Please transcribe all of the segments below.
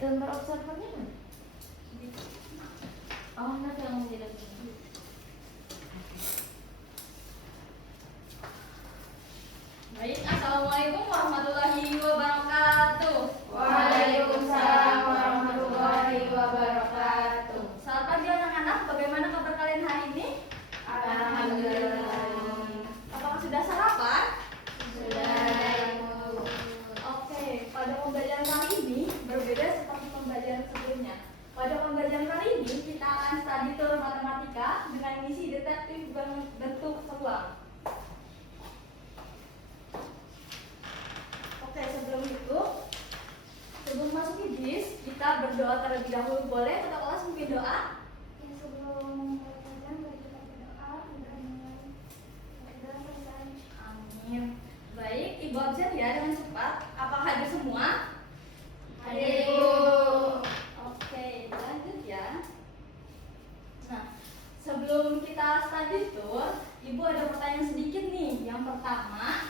Gambar observernya mana? Oh, nanti yang menjelaskan. Baik, assalamualaikum warahmatullahi wabarakatuh. Waalaikumsalam warahmatullahi wabarakatuh. Selamat pagi anak-anak, bagaimana kabar kalian hari ini? Alhamdulillah. Apakah sudah sarapan? Sudah. Oke, pada pembelajaran kali ini berbeda seperti pembelajaran sebelumnya. Pada pembelajaran kali ini kita akan study tour matematika dengan misi detektif bentuk peluang. Oke, sebelum masuk iblis, kita berdoa terlebih dahulu. Boleh kata kelas mungkin doa? Ya, sebelum pelajaran mari kita berdoa mudah-mudahan selesai. Amin. Baik, Ibu absen ya dengan cepat. Apakah hadir semua? Hadir, Ibu. Oke, lanjut ya. Nah, sebelum kita study tour, Ibu ada pertanyaan sedikit nih. Yang pertama,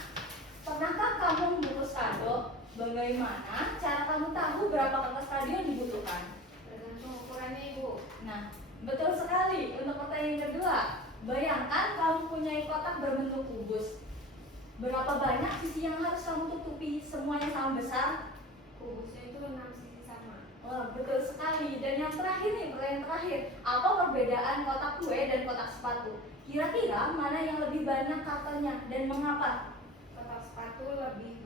pernahkah kamu membungkus kado? Bagaimana cara kamu tahu berapa kertas kado yang dibutuhkan? Tergantung ukurannya, Ibu. Nah, betul sekali. Untuk pertanyaan yang kedua, bayangkan kamu punya kotak berbentuk kubus. Berapa banyak sisi yang harus kamu tutupi? Semuanya sama besar? Kubusnya itu 6 sisi sama. Oh, betul sekali. Dan yang terakhir nih, pertanyaan terakhir, apa perbedaan kotak kue dan kotak sepatu? Kira-kira mana yang lebih banyak katanya dan mengapa? Kotak sepatu lebih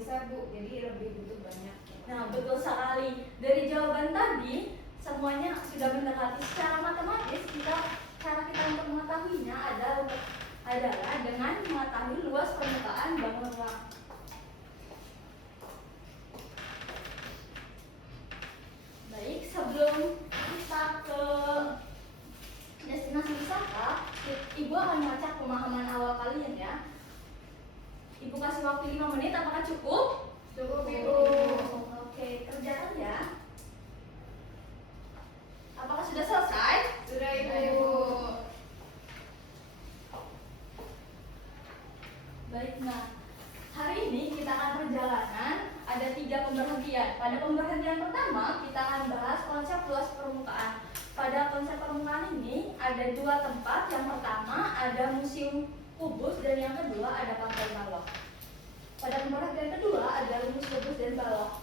besar, Bu. Jadi lebih butuh banyak. Nah, betul sekali. Dari jawaban tadi, semuanya sudah mendekati. Secara matematis, cara kita untuk mengetahuinya adalah dengan mengetahui luas permukaan bangun ruang. Baik, sebelum kita ke destinasi wisata, Ibu akan mengacak pemahaman awal kalian ya. Ibu kasih waktu 5 menit, apakah cukup? Cukup, Ibu. Oke, kerjakan ya. Apakah sudah selesai? Sudah, Ibu. Baik, nah hari ini kita akan perjalanan. Ada 3 pemberhentian. Pada pemberhentian pertama kita akan bahas konsep luas permukaan. Pada konsep permukaan ini ada 2 tempat. Yang pertama ada museum kubus dan yang kedua ada pantai balok. Pada pemberhentian kedua ada rumus kubus dan balok.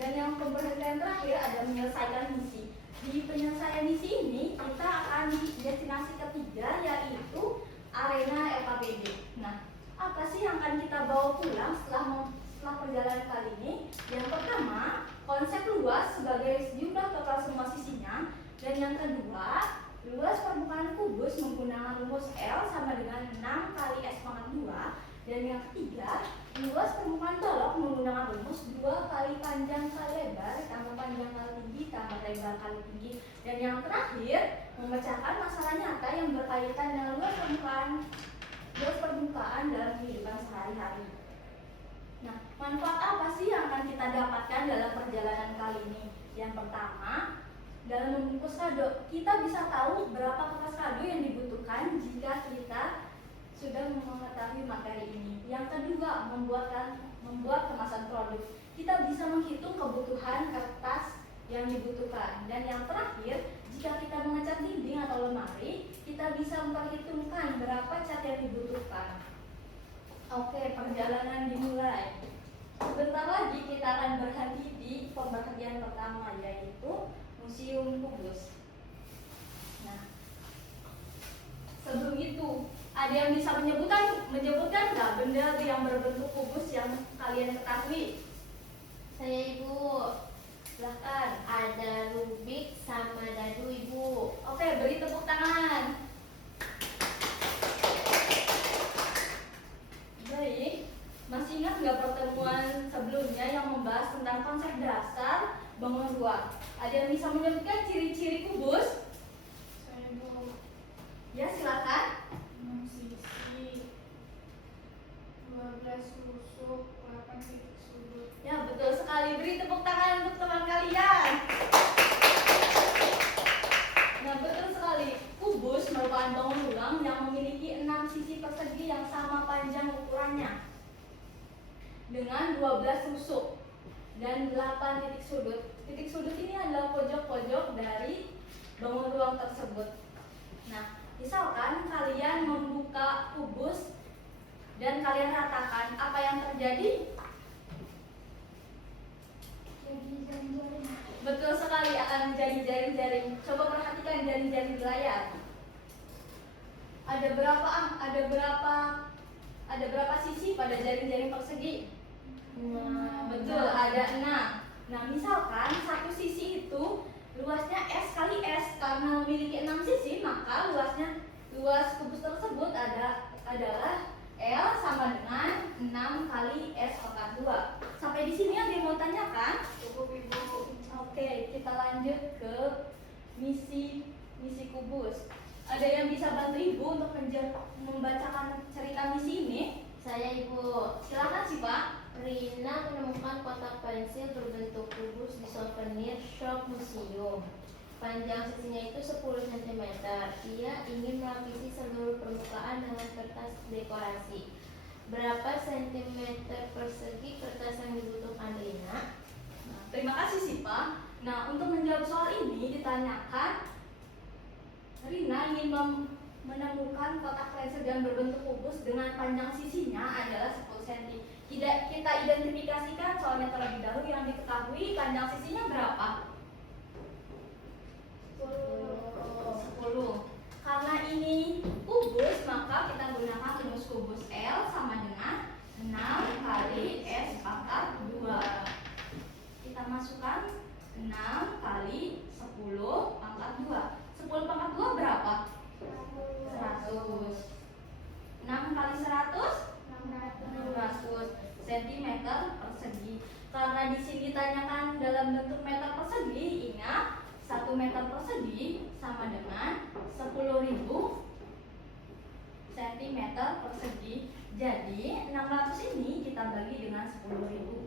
Dan yang pemberhentian terakhir ada menyelesaikan misi. Di penyelesaian misi ini kita akan di destinasi ketiga yaitu arena LKPD. Nah, apa sih yang akan kita bawa pulang setelah perjalanan kali ini? Yang pertama, konsep luas sebagai jumlah total semua sisinya. Dan yang kedua, luas permukaan kubus menggunakan rumus L sama dengan 6 kali S pangkat 2. Dan yang ketiga, luas permukaan balok menggunakan rumus 2 kali panjang kali lebar tambah panjang kali tinggi tambah lebar kali tinggi. Dan yang terakhir, memecahkan masalah nyata yang berkaitan dengan luas permukaan dalam kehidupan sehari-hari. Nah, manfaat apa sih yang akan kita dapatkan dalam perjalanan kali ini? Yang pertama, dalam membungkus kado, kita bisa tahu berapa kertas kado yang dibutuhkan jika kita sudah mengetahui materi ini. Yang kedua, membuat kemasan produk. Kita bisa menghitung kebutuhan kertas yang dibutuhkan. Dan yang terakhir, jika kita mengecat dinding atau lemari, kita bisa memperhitungkan berapa cat yang dibutuhkan. Oke, perjalanan dimulai. Sebentar lagi kita akan berhenti di pemberhentian pertama, yaitu Museum Kubus. Nah, sebelum itu, ada yang bisa menyebutkan nggak benda yang berbentuk kubus yang kalian ketahui? Saya, Ibu. Silahkan. Ada Rubik sama dadu, Ibu. Oke, beri tepuk tangan. Baik, masih ingat nggak pertemuan sebelumnya yang membahas tentang konsep dasar bangun ruang? Ada yang bisa menyebutkan ciri-ciri kubus? Saya, Bu. Ya, silakan. 6 sisi, 12 tusuk, 8 titik sudut. Ya, betul sekali. Beri tepuk tangan untuk teman kalian. Nah, betul sekali. Kubus merupakan bangun ruang yang memiliki 6 sisi persegi yang sama panjang ukurannya dengan 12 tusuk. dan 8 titik sudut. Titik sudut ini adalah pojok-pojok dari bangun ruang tersebut. Nah, misalkan kalian membuka kubus dan kalian ratakan, apa yang terjadi? Jadi jaring-jaring. Betul sekali, akan menjadi jaring-jaring. Coba perhatikan jaring-jaring di layar. Ada berapa sisi pada jaring-jaring persegi? Betul, ada 6. Nah, misalkan satu sisi itu luasnya S kali S, karena memiliki 6 sisi, maka luas kubus tersebut adalah L sama dengan 6 kali S pangkat 2. Sampai di sini ada yang mau tanyakan? Cukup Ibu. Oke, kita lanjut ke misi kubus. Ada yang bisa bantu Ibu untuk membacakan cerita misi ini? Saya Ibu. Silakan sih Pak. Rina menemukan kotak pensil berbentuk kubus di souvenir shop museum. Panjang sisinya itu 10 cm. Ia ingin melapisi seluruh permukaan dengan kertas dekorasi. Berapa sentimeter persegi kertas yang dibutuhkan Rina? Nah, terima kasih sih Pak. Nah, untuk menjawab soal ini ditanyakan, Rina ingin menemukan kotak pensil yang berbentuk kubus dengan panjang sisinya adalah 10 cm. Kita identifikasikan soalnya terlebih dahulu. Yang diketahui panjang sisinya berapa? 10. Karena ini kubus, maka kita gunakan rumus kubus L sama dengan 6 kali S pangkat 2. Kita masukkan 6 kali 10 pangkat 2. 10 pangkat 2 berapa? 100. 6 kali 100? 600 cm persegi. Karena di sini ditanyakan dalam bentuk meter persegi, ingat 1 meter persegi sama dengan 10.000 cm persegi. Jadi 600 ini kita bagi dengan 10.000.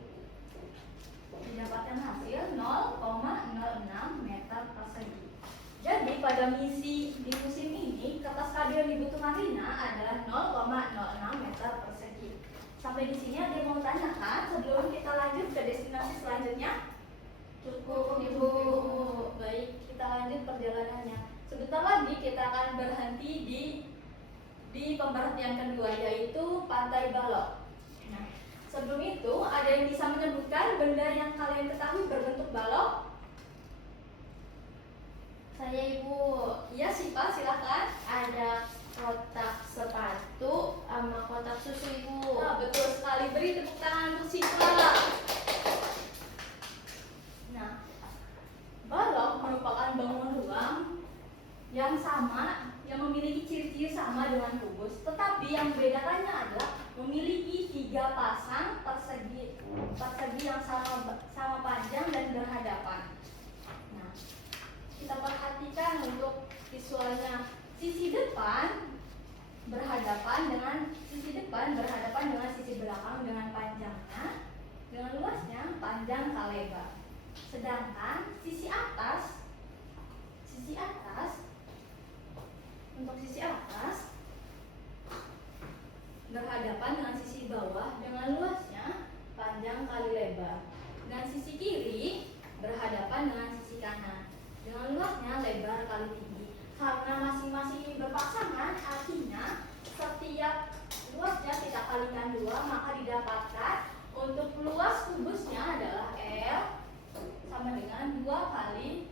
Didapatkan hasil 0,06 meter persegi. Jadi pada misi di musim ini, kertas kado yang dibutuhkan Rina adalah 0,06 meter persegi. Sampai di sini ada yang mau tanyakan sebelum kita lanjut ke destinasi selanjutnya? Cukup Ibu. Baik, kita lanjut perjalanannya. Sebentar lagi kita akan berhenti di pemberhentian kedua, yaitu Pantai Balok. Nah, sebelum itu ada yang bisa menyebutkan benda yang kalian ketahui berbentuk balok? Saya Ibu. Iya sih Pak, silakan. Ada kotak sepatu sama kotak susu Ibu. Nah, betul sekali. Beri tepuk tangan untuk Siswa. Nah, balok merupakan bangunan ruang yang sama, yang memiliki ciri-ciri sama dengan kubus, tetapi yang membedakannya adalah memiliki 3 pasang persegi yang sama panjang dan berhadapan. Nah, kita perhatikan untuk visualnya. Sisi depan berhadapan dengan sisi belakang dengan panjangnya, dengan luasnya panjang kali lebar. Sedangkan sisi atas berhadapan dengan sisi bawah dengan luasnya panjang kali lebar. Dan sisi kiri berhadapan dengan sisi kanan dengan luasnya lebar kali tinggi. Karena masing-masing ini berpasangan, artinya setiap luasnya kita kalikan 2, maka didapatkan untuk luas kubusnya adalah L sama dengan 2 kali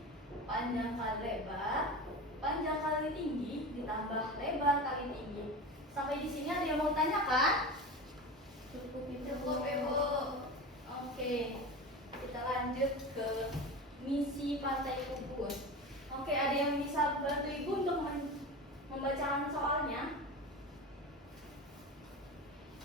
panjang kali lebar, panjang kali tinggi ditambah lebar kali tinggi. Sampai di sini ada yang mau tanyakan? Cukup Ibu. Cukup Ibu. Oke, kita lanjut ke misi Pantai Kubus. Oke, ada yang bisa bantu Ibu untuk membacakan soalnya?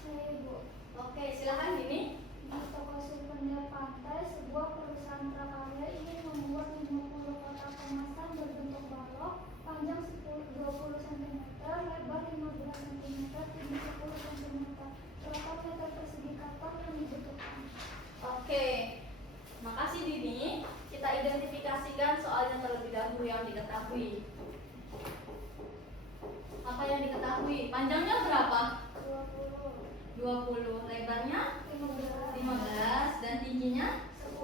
Saya Ibu. Oke, silakan Dini. Di toko souvenir pantai, sebuah perusahaan prakarya ingin membuat 50 kotak kemasan berbentuk balok, panjang 20 cm, lebar 15 cm, tinggi 10 cm. Berapa meter persegi karton yang dibutuhkan? Oke, makasih Dini. Kita identifikasikan soalnya terlebih dahulu yang diketahui. Apa yang diketahui? Panjangnya berapa? 20, 20, lebarnya 15, 15, dan tingginya 10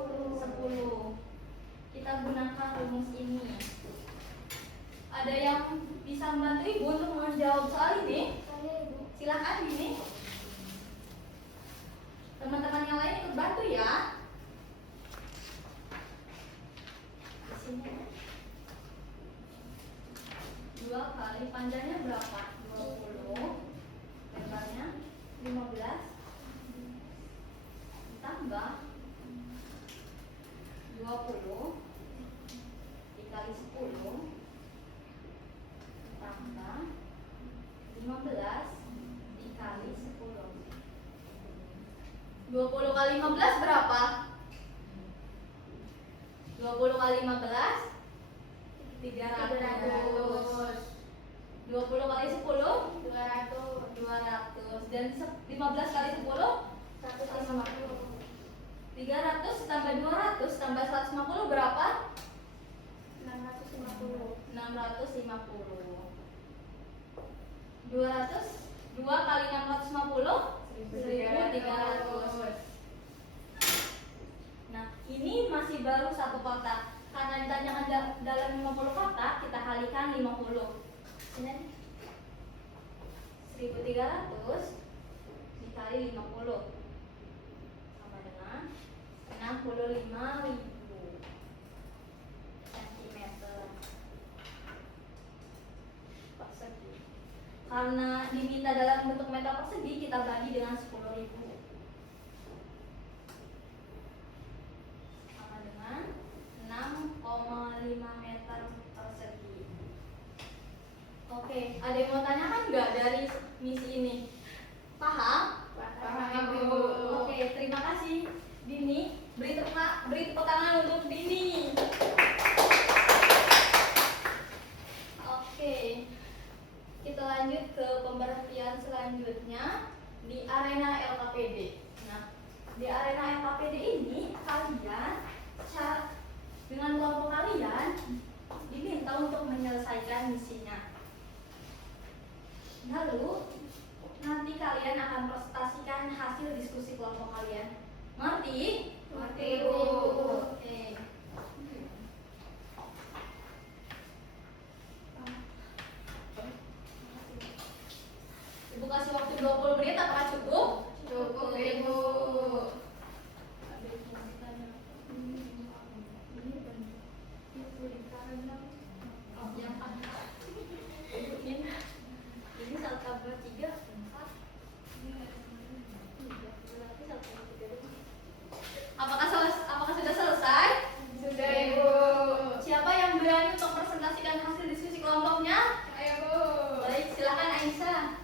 20 dikali 10 tambah 15 dikali 10. 20 kali 15 berapa? 20 kali 15 300. 20 kali 10 200 dan 15 kali 10 150. 300 tambah 200 tambah 150 berapa? 650. 650. 2 kali 650 1300. Nah, ini masih baru satu kotak. Karena ditanyakan dalam 50 kotak, kita kalikan 50. Sini. 1300 dikali 50 sama dengan 65.000 cm persegi. Karena diminta dalam bentuk meter persegi, kita bagi dengan 10.000 sama dengan 6,5 meter persegi. Oke, ada yang mau tanyakan nggak dari misi ini? Paham? Paham, Ibu. Oke, terima kasih Dini. Beri tepuk tangan untuk Dini. Oke, kita lanjut ke pemberhentian selanjutnya di arena LKPD. Nah, di arena LKPD ini kalian dengan kelompok kalian diminta untuk menyelesaikan misinya. Lalu nanti kalian akan presentasikan hasil diskusi kelompok kalian. Ngerti? Ngerti, Bu. Oke. Ibu kasih waktu 20 menit, apakah cukup? Cukup, Ibu. Ini saat tabel 3, 4. Apakah sudah selesai? Sudah, Ibu. Siapa yang berani untuk presentasikan hasil diskusi kelompoknya? Ayo, Bu. Baik, silakan Aisyah.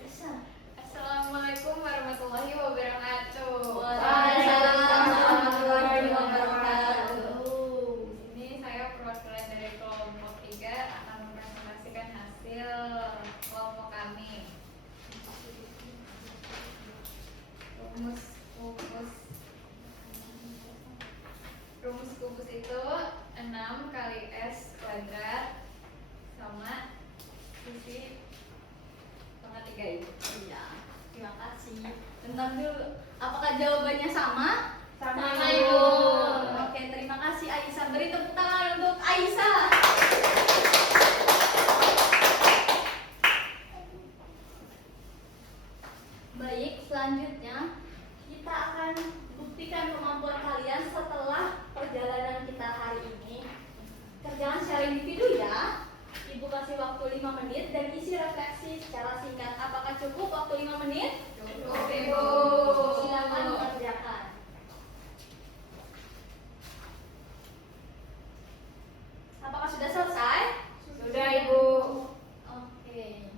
Aisyah. Assalamualaikum warahmatullahi wabarakatuh. Waalaikumsalam warahmatullahi wabarakatuh. Di sini saya perwakilan dari kelompok 3 akan mempresentasikan hasil kelompok kami. Rumus kubus itu 6 kali S kuadrat sama sisi sama 3 Ibu. Iya, terima kasih. Bentar dulu, apakah jawabannya sama? Sama, Ibu. Ibu. Oke, terima kasih Aisyah. Beri tepuk tangan untuk Aisyah. Baik, selanjutnya kita akan buktikan kemampuan kalian setelah perjalanan kita hari ini. Kerjaan secara individu ya. Ibu kasih waktu 5 menit dan isi refleksi secara singkat. Apakah cukup waktu 5 menit? Cukup, Ibu. Silakan mengerjakan. Apakah sudah selesai? Sudah, Ibu. Oke.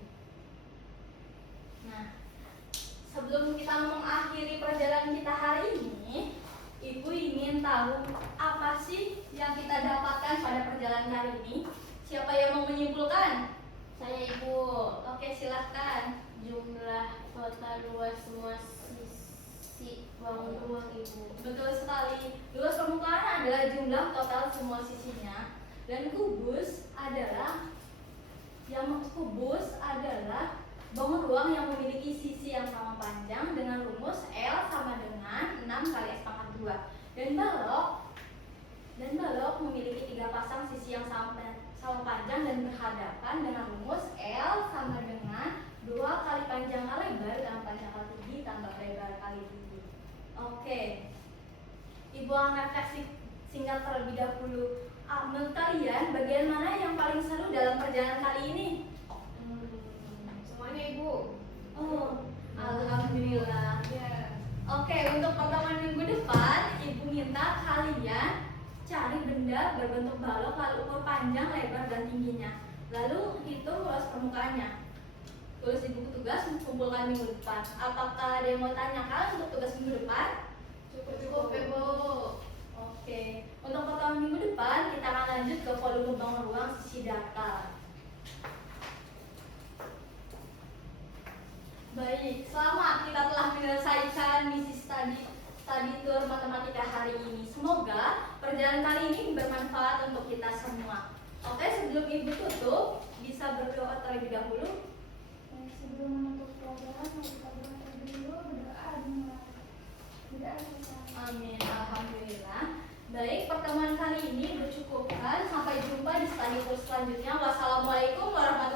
Nah, sebelum kita mengakhiri perjalanan kita hari ini, Ibu ingin tahu apa sih yang kita dapatkan pada perjalanan hari ini? Siapa yang mau menyimpulkan? Saya Ibu. Oke, silahkan. Jumlah total luas semua sisi bangun ruang Ibu. Betul sekali. Luas permukaan adalah jumlah total semua sisinya, dan kubus adalah bangun ruang yang memiliki sisi yang sama panjang dengan rumus L sama dengan 6 kali S pangkat 2. Dan balok memiliki 3 pasang sisi yang sama panjang dan berhadapan dengan rumus L sama dengan 2 kali panjang kali lebar tambah panjang kali tinggi tambah lebar kali tinggi. Oke. Ibu akan refleksi singkat terlebih dahulu. Menurut kalian bagian mana yang paling seru dalam perjalanan kali ini? Semuanya, Ibu. Oh, alhamdulillah. Ya. Oke, untuk pertemuan minggu depan, Ibu meminta kalian cari benda berbentuk balok lalu ukur panjang, lebar, dan tingginya. Lalu hitung luas permukaannya. Tulis di buku tugas, kumpulkan minggu depan. Apakah ada yang mau tanyakan untuk tugas minggu depan? Cukup Ibu. Oke, untuk pertemuan minggu depan kita akan lanjut ke volume bangun ruang sisi data. Baik, selamat kita telah menyelesaikan misi study tour matematika hari ini. Semoga perjalanan kali ini bermanfaat untuk kita semua. Oke, sebelum Ibu tutup, bisa berdoa terlebih dahulu. Sebelum menutup pelajaran, mari kita berdoa dulu, berdoa dimulai. Berdoa selesai. Amin, alhamdulillah. Baik, pertemuan kali ini bercukupkan. Sampai jumpa di study tour selanjutnya. Wassalamualaikum warahmatullahi wabarakatuh.